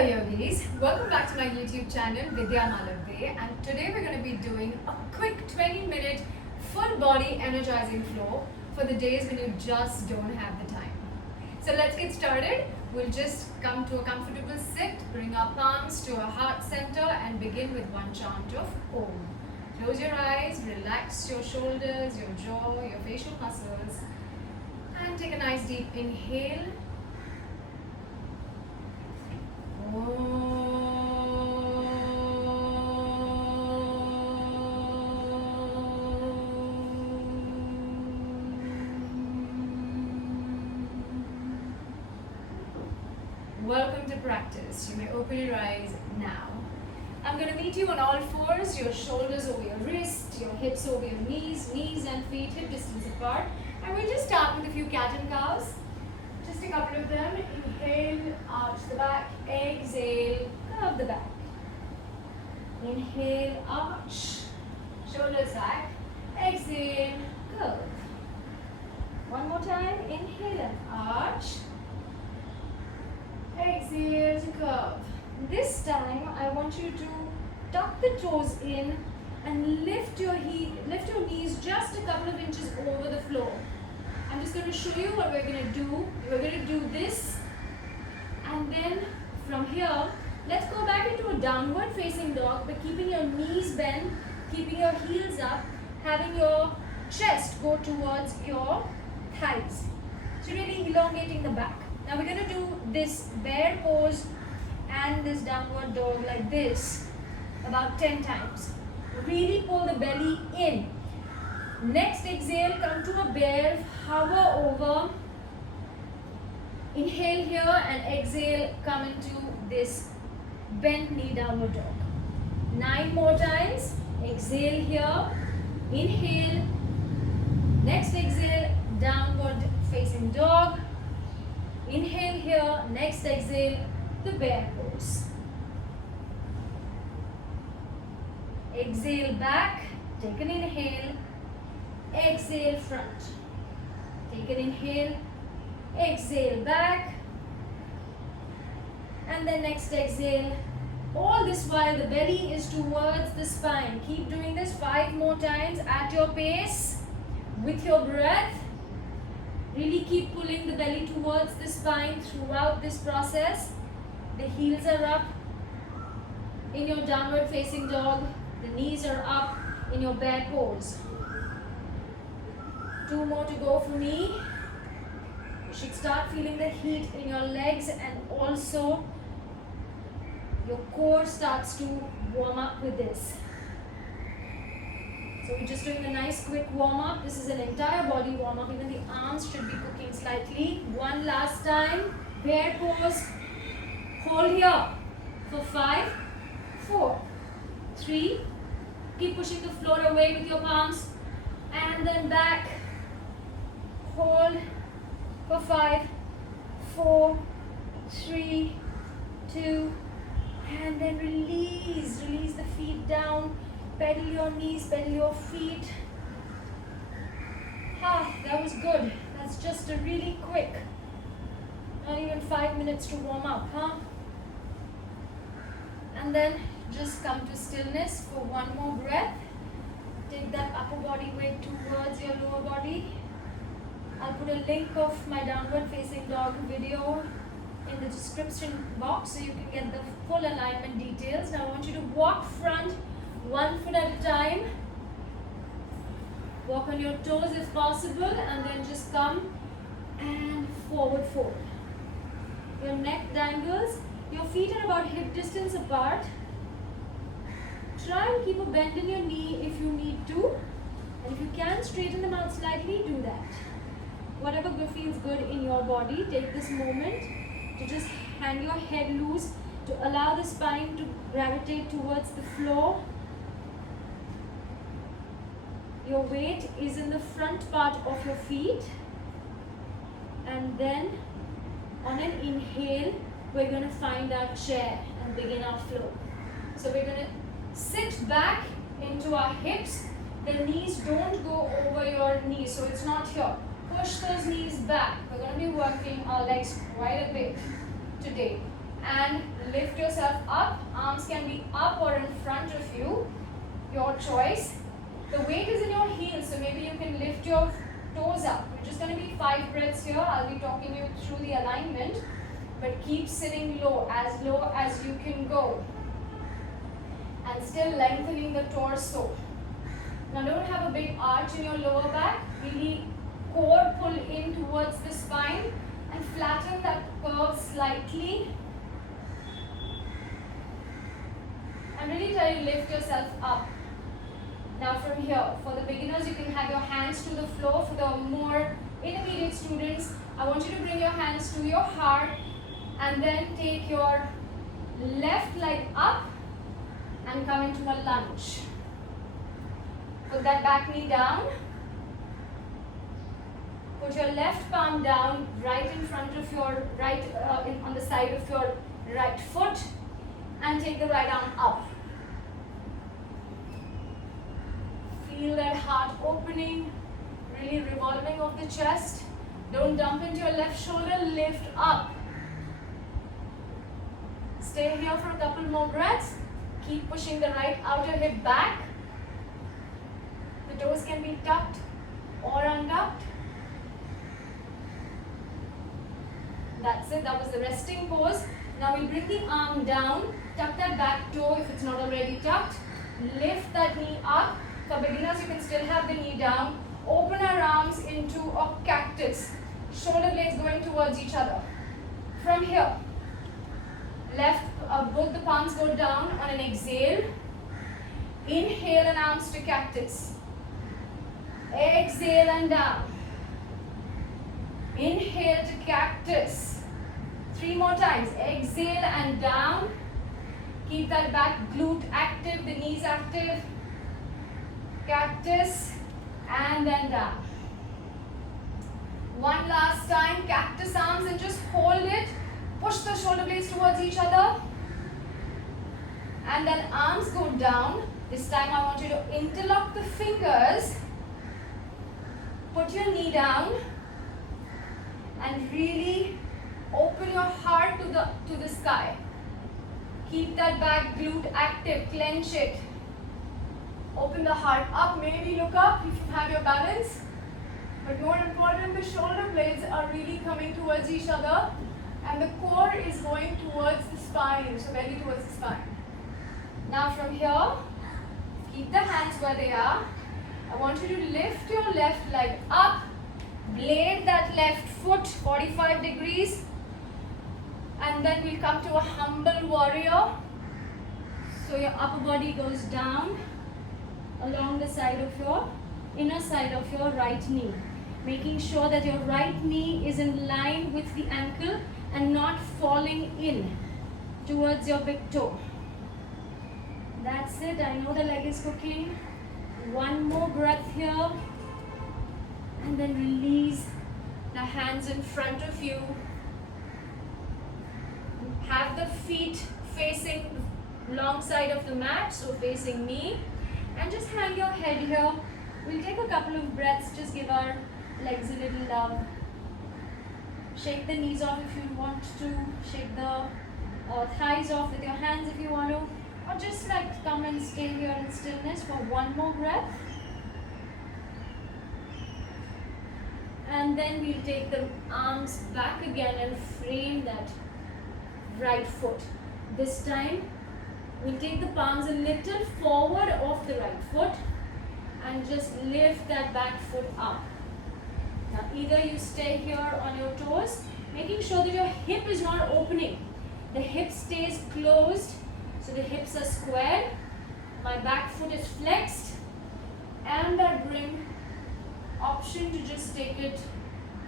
Hello yogis, welcome back to my YouTube channel Vidya Malavade, and today we're going to be doing a quick 20-minute full body energizing flow for the days when you just don't have the time. So let's get started. We'll just come to a comfortable sit, bring our palms to our heart center and begin with one chant of Om. Close your eyes, relax your shoulders, your jaw, your facial muscles, and take a nice deep inhale. Welcome to practice. You may open your eyes now. I'm going to meet you on all fours, your shoulders over your wrists, your hips over your knees and feet hip distance apart. And we'll just start with a few cat and cows. Just a couple of them. Inhale, arch the back. Exhale, curve the back. Inhale, arch. Shoulders back. Exhale, curve. One more time. Inhale and arch. Exhale to curve. This time I want you to tuck the toes in and lift your knees just a couple of inches over the floor. I'm just going to show you what we're going to do. We're going to do this, and then from here, let's go back into a downward facing dog by keeping your knees bent, keeping your heels up, having your chest go towards your thighs. So really elongating the back. Now we're going to do this bear pose and this downward dog like this about 10 times. Really pull the belly in. Next exhale, come to a bear, hover over. Inhale here and exhale, come into this bent knee downward dog. 9 more times. Exhale here, inhale. Next exhale, downward facing dog. Inhale here, next exhale, the bear pose. Exhale back, take an inhale. Exhale front. Take an inhale. Exhale back. And then next exhale. All this while the belly is towards the spine. Keep doing this 5 more times at your pace with your breath. Really keep pulling the belly towards the spine throughout this process. The heels are up in your downward facing dog. The knees are up in your bear pose. 2 more to go for me. You should start feeling the heat in your legs, and also your core starts to warm up with this. So we're just doing a nice quick warm up. This is an entire body warm up. Even the arms should be cooking slightly. One last time. Bear pose. Hold here for 5, 4, 3. Keep pushing the floor away with your palms. And then back. Hold for 5, 4, 3, 2, and then release. Release the feet down. Pedal your knees, pedal your feet. That was good. That's just a really quick, not even 5 minutes to warm up, And then just come to stillness for one more breath. Take that upper body weight towards your lower body. I'll put a link of my downward facing dog video in the description box so you can get the full alignment details. Now I want you to walk front 1 foot at a time. Walk on your toes if possible, and then just come and forward fold. Your neck dangles. Your feet are about hip distance apart. Try and keep a bend in your knee if you need to. And if you can, straighten them out slightly, do that. Whatever feels good in your body, take this moment to just hang your head loose to allow the spine to gravitate towards the floor. Your weight is in the front part of your feet. And then on an inhale, we're going to find our chair and begin our flow. So we're going to sit back into our hips. The knees don't go over your knees, so it's not here. Push those knees back. We're going to be working our legs quite a bit today. and lift yourself up. Arms can be up or in front of you, your choice. The weight is in your heels, so maybe you can lift your toes up. We're just going to be 5 breaths here. I'll be talking you through the alignment, but keep sitting low as you can go, and still lengthening the torso. Now don't have a big arch in your lower back. Really core pull in towards the spine and flatten that curve slightly. And really try to lift yourself up. Now from here, for the beginners, you can have your hands to the floor. For the more intermediate students, I want you to bring your hands to your heart and then take your left leg up and come into a lunge. Put that back knee down. Put your left palm down right in front of your right, on the side of your right foot, and take the right arm up. Feel that heart opening, really revolving of the chest. Don't dump into your left shoulder, lift up. Stay here for a couple more breaths. Keep pushing the right outer hip back. The toes can be tucked or untucked. That's it, that was the resting pose. Now we'll bring the arm down, tuck that back toe if it's not already tucked. Lift that knee up. For beginners, you can still have the knee down. Open our arms into a cactus. Shoulder blades going towards each other. From here, both the palms go down on an exhale. Inhale and arms to cactus. Exhale and down. Inhale to cactus. 3 more times. Exhale and down. Keep that back glute active, the knees active. Cactus and then down. One last time. Cactus arms and just hold it. Push the shoulder blades towards each other. And then arms go down. This time I want you to interlock the fingers. Put your knee down. And really open your heart to the sky. Keep that back glute active, clench it. Open the heart up, maybe look up if you have your balance. But more important, the shoulder blades are really coming towards each other and the core is going towards the spine, so belly towards the spine. Now from here, keep the hands where they are. I want you to lift your left leg up. Blade that left foot 45 degrees, and then we'll come to a humble warrior. So your upper body goes down along the side of your inner side of your right knee, making sure that your right knee is in line with the ankle and not falling in towards your big toe. That's it. I know the leg is cooking. One more breath here. And then release the hands in front of you. Have the feet facing long side of the mat, so facing me. And just hang your head here. We'll take a couple of breaths, just give our legs a little love. Shake the knees off if you want to. Shake the thighs off with your hands if you want to. Or just like come and stay here in stillness for one more breath. And then we'll take the arms back again and frame that right foot. This time, we'll take the palms a little forward off the right foot and just lift that back foot up. Now, either you stay here on your toes, making sure that your hip is not opening. The hip stays closed, so the hips are squared. My back foot is flexed, and that bring option to just take it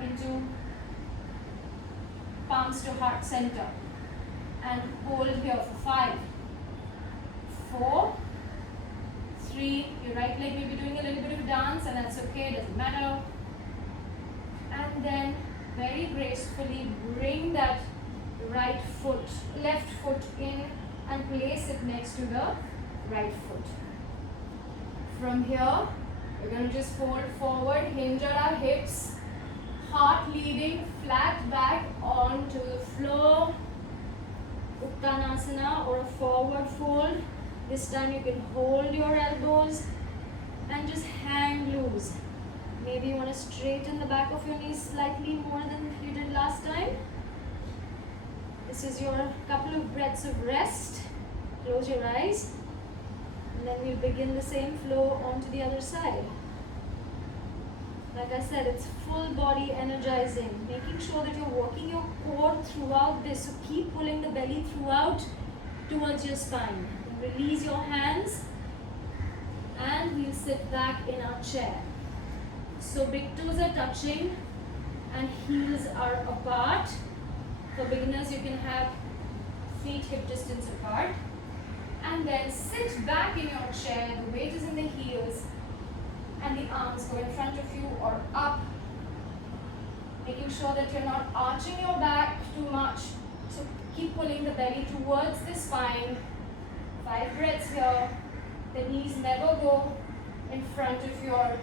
into palms to heart center and hold here for 5, 4, 3. Your right leg may be doing a little bit of a dance, and that's okay, doesn't matter. And then very gracefully bring that left foot in and place it next to the right foot. From here, we're going to just fold forward, hinge at our hips, heart leading, flat back onto the floor. Uttanasana or a forward fold. This time you can hold your elbows and just hang loose. Maybe you want to straighten the back of your knees slightly more than you did last time. This is your couple of breaths of rest. Close your eyes. And then we'll begin the same flow onto the other side. Like I said, it's full body energizing. Making sure that you're working your core throughout this. So keep pulling the belly throughout towards your spine. Release your hands. And we'll sit back in our chair. So big toes are touching and heels are apart. For beginners, you can have feet hip distance apart. And then sit back in your chair. The weight is in the heels. And the arms go in front of you or up. Making sure that you're not arching your back too much. So keep pulling the belly towards the spine. 5 breaths here. The knees never go in front of your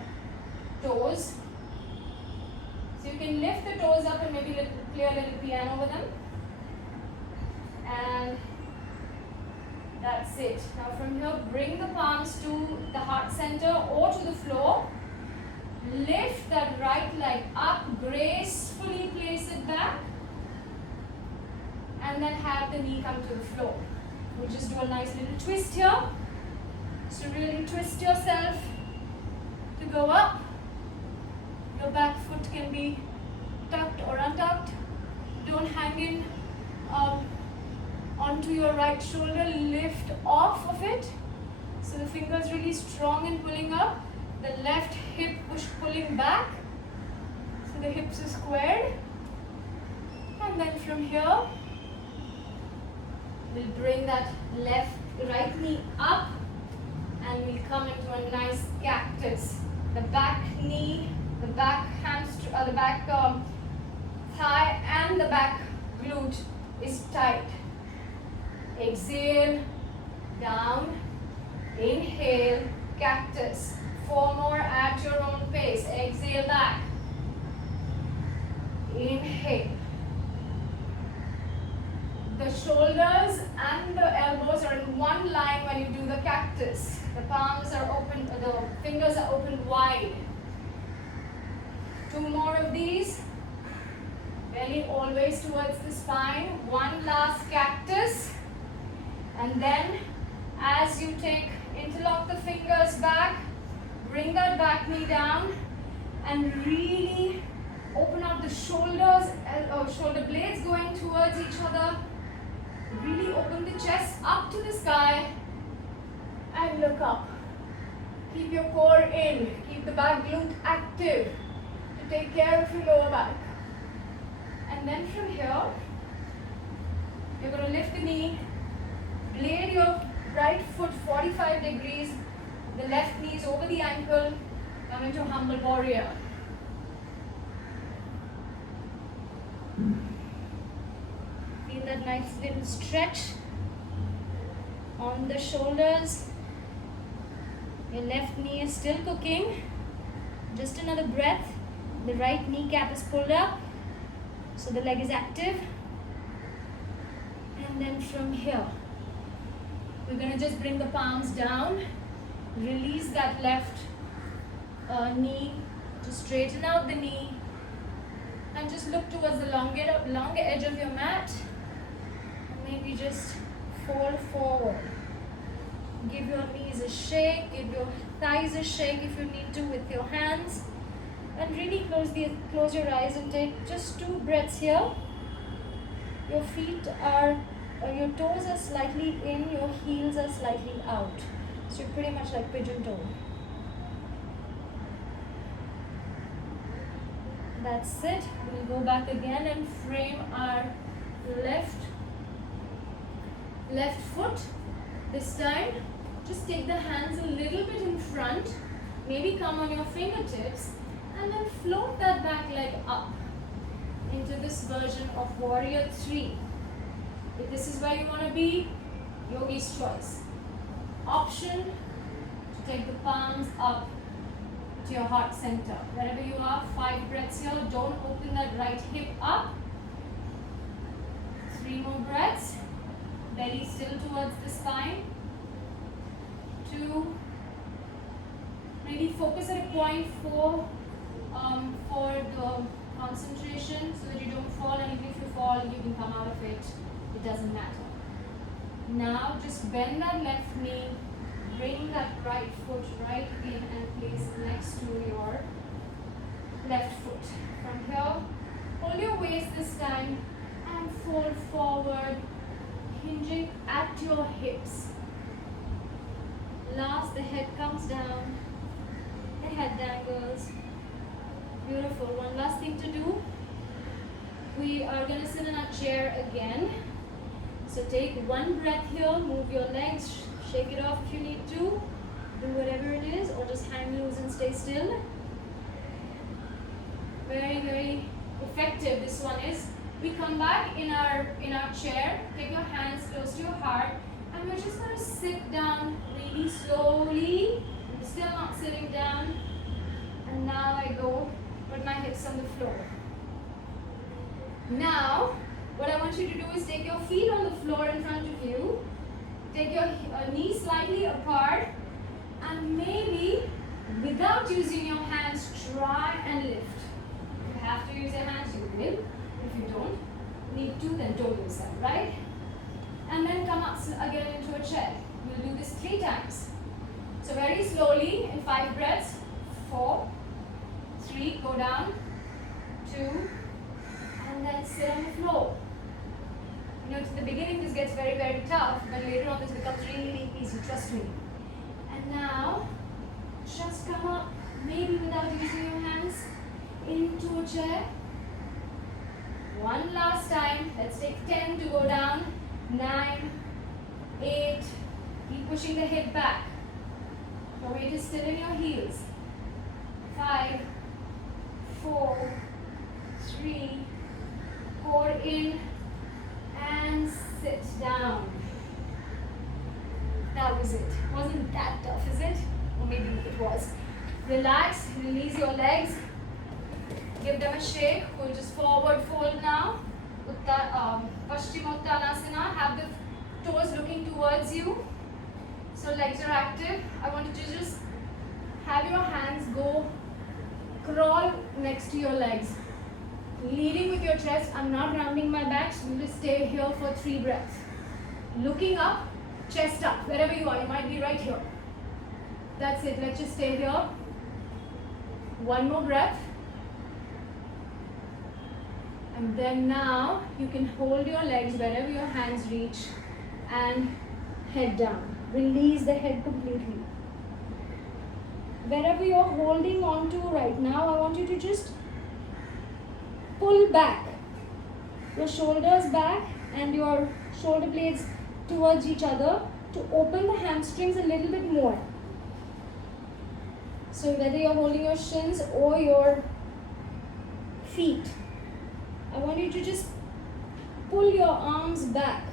toes. So you can lift the toes up and maybe play a little piano with them. And that's it. Now from here, bring the palms to the heart center or to the floor. Lift that right leg up, gracefully place it back. And then have the knee come to the floor. We'll just do a nice little twist here. So really twist yourself to go up. Your back foot can be tucked or untucked. Don't hang in onto your right shoulder. Lift off of it. So the fingers really strong and pulling up. The left hip pulling back. So the hips are squared. And then from here, we'll bring that right knee up. And we'll come into a nice cactus. The back knee, the back hamstring, the back thigh and the back glute is tight. Exhale, down, inhale, cactus. 4 more at your own pace. Exhale back. Inhale. The shoulders and the elbows are in one line when you do the cactus. The palms are open, the fingers are open wide. 2 more of these. Belly always towards the spine. 1 last cactus. And then as you interlock the fingers back, bring that back knee down and really open up the shoulders, shoulder blades going towards each other. Really open the chest up to the sky and look up. Keep your core in. Keep the back glute active to take care of your lower back. And then from here, you're going to lift the knee, blade your right foot 45 degrees, the left knee is over the ankle, come into humble warrior. Feel that nice little stretch on the shoulders. Your left knee is still cooking. Just another breath. The right kneecap is pulled up, so the leg is active. And then from here, we're going to just bring the palms down. Release that left knee to straighten out the knee. And just look towards the longer edge of your mat. Maybe just fold forward. Give your knees a shake, give your thighs a shake if you need to with your hands. And really close your eyes and take just 2 breaths here. Your feet are, your toes are slightly in, your heels are slightly out. So you're pretty much like pigeon toe. That's it. We'll go back again and frame our left foot. This time, just take the hands a little bit in front. Maybe come on your fingertips and then float that back leg up into this version of Warrior 3. If this is where you want to be, yogi's choice. Option to take the palms up to your heart center. Wherever you are, 5 breaths here. Don't open that right hip up. 3 more breaths. towards the spine. 2. Really focus at a point for the concentration so that you don't fall, and even if you fall, you can come out of it. It doesn't matter. Now just bend that left knee, bring that right foot right in and place next to your left foot. From here, hold your waist this time and fold forward, hinging at your hips. Last, the head comes down, the head dangles. Beautiful. One last thing to do. We are going to sit in our chair again. So take one breath here, move your legs, shake it off if you need to, do whatever it is, or just hang loose and stay still. Very, very effective this one is. We come back in our chair, take your hands close to your heart, and we're just going to sit down really slowly. I'm still not sitting down. And now I go put my hips on the floor. Now, what I want you to do is take your feet on the floor in front of you, take your knees slightly apart, and maybe without using your hands, try and lift. If you have to use your hands, you will. If you don't need to, then don't use them, right? And then come up again into a chair. We'll do this 3 times. So very slowly in 5 breaths. 4, 3, go down, 2, and then sit on the floor. You know, at the beginning this gets very, very tough, but later on this becomes really easy, trust me. And now, just come up, maybe without using your hands, into a chair. One last time. Let's take 10 to go down. 9, 8, keep pushing the hip back. Your weight is still in your heels. 5, 4, 3, core in, and sit down. That was it. Wasn't that tough, is it? Or maybe it was. Relax, release your legs. Give them a shake. We'll just forward fold now. Paschimottanasana. Have the toes looking towards you. So legs are active. I want you to just have your hands go crawl next to your legs. Leading with your chest. I'm not rounding my back, so we'll just stay here for 3 breaths. Looking up, chest up, wherever you are. You might be right here. That's it. Let's just stay here. One more breath. And then now you can hold your legs wherever your hands reach and head down. Release the head completely. Wherever you're holding on to right now, I want you to just pull back. Your shoulders back and your shoulder blades towards each other to open the hamstrings a little bit more. So whether you're holding your shins or your feet, I want you to just pull your arms back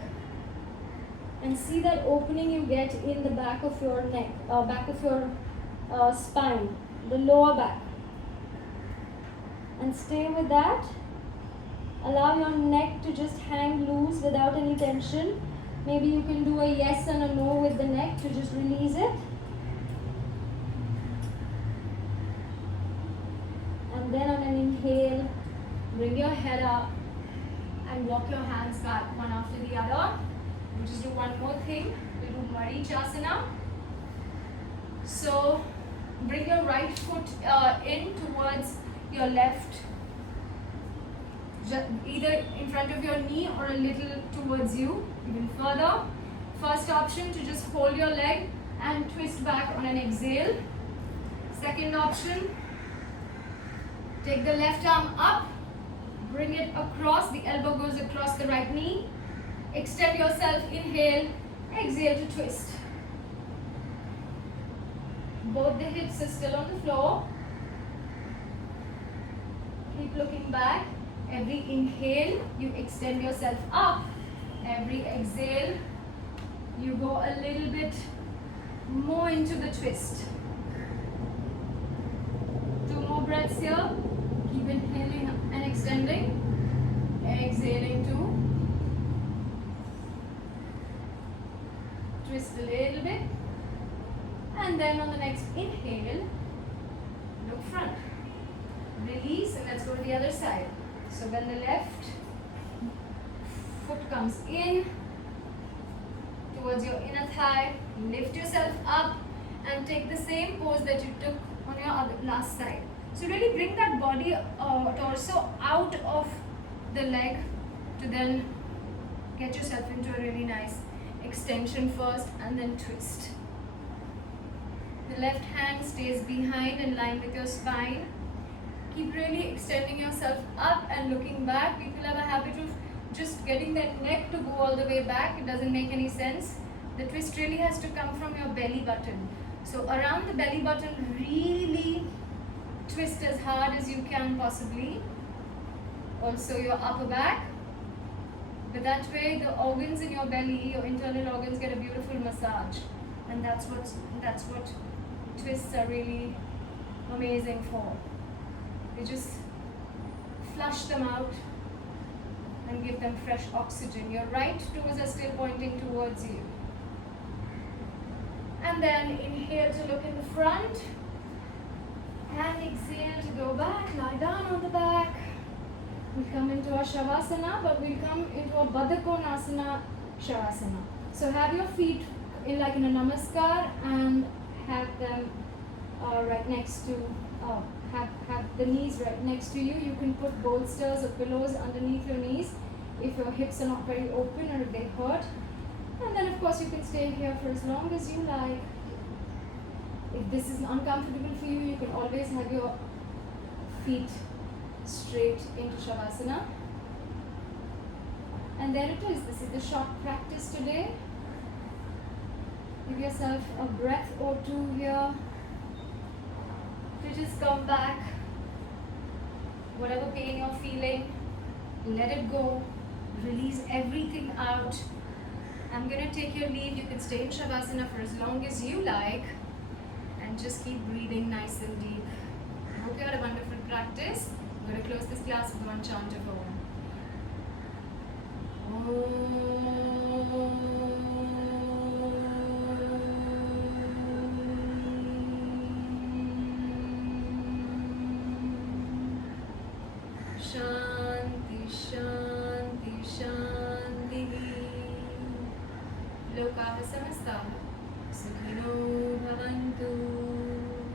and see that opening you get in the back of your neck, back of your spine, the lower back. And stay with that. Allow your neck to just hang loose without any tension. Maybe you can do a yes and a no with the neck to just release it. And then on an inhale, bring your head up and walk your hands back one after the other. We'll just do one more thing. We'll do Marichasana. So bring your right foot in towards your left, either in front of your knee or a little towards you, even further. First option, to just hold your leg and twist back on an exhale. Second option, take the left arm up, bring it across, the elbow goes across the right knee. Extend yourself, inhale, exhale to twist. Both the hips are still on the floor. Keep looking back. Every inhale, you extend yourself up. Every exhale, you go a little bit more into the twist. 2 more breaths here. Keep inhaling and extending. Exhaling too. twist a little bit. And then on the next inhale, look front. Release, and let's go to the other side. So when the left foot comes in towards your inner thigh, lift yourself up and take the same pose that you took on your last side. So really bring that body torso out of the leg to then get yourself into a really nice extension first and then twist. The left hand stays behind in line with your spine. Keep really extending yourself up and looking back. People have a habit of just getting that neck to go all the way back. It doesn't make any sense. The twist really has to come from your belly button. So around the belly button, really twist as hard as you can possibly. Also your upper back. But that way the organs in your belly, your internal organs, get a beautiful massage. And that's what twists are really amazing for. They just flush them out and give them fresh oxygen. Your right toes are still pointing towards you. And then inhale to look in the front. And exhale to go back, lie down on the back. We'll come into our Shavasana, but we'll come into a Baddhakonasana Shavasana. So have your feet in like in a Namaskar and have them right next to, have the knees right next to you. You can put bolsters or pillows underneath your knees if your hips are not very open or if they hurt. And then of course you can stay here for as long as you like. If this is uncomfortable for you, you can always have your feet straight into Shavasana. And there it is. This is the short practice today. Give yourself a breath or two here to just come back. Whatever pain you're feeling, let it go. Release everything out. I'm going to take your leave. You can stay in Shavasana for as long as you like and just keep breathing nice and deep. I hope you had a wonderful practice. I'm going to close this class with one chant of Om. Shanti, Shanti, Shanti. Lokaha Samastah